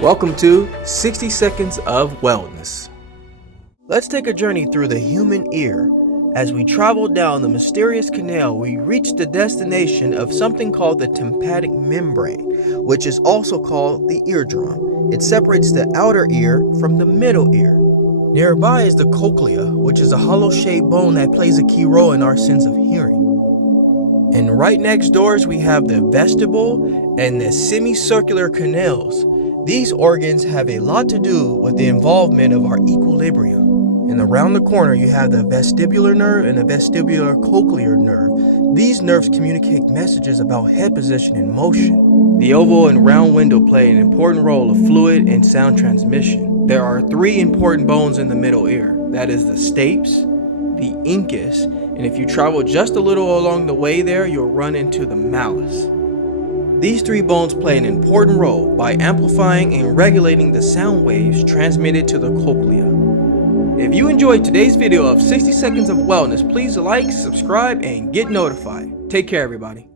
Welcome to 60 Seconds of Wellness. Let's take a journey through the human ear. As we travel down the mysterious canal, we reach the destination of something called the tympanic membrane, which is also called the eardrum. It separates the outer ear from the middle ear. Nearby is the cochlea, which is a hollow-shaped bone that plays a key role in our sense of hearing. And right next doors we have the vestibule and the semicircular canals. These organs have a lot to do with the involvement of our equilibrium. And around the corner you have the vestibular nerve and the vestibular cochlear nerve. These nerves communicate messages about head position and motion. The oval and round window play an important role of fluid and sound transmission. There are 3 important bones in the middle ear. That is the stapes, the incus, and if you travel just a little along the way there, you'll run into the malleus. These 3 bones play an important role by amplifying and regulating the sound waves transmitted to the cochlea. If you enjoyed today's video of 60 Seconds of Wellness, please like, subscribe, and get notified. Take care, everybody.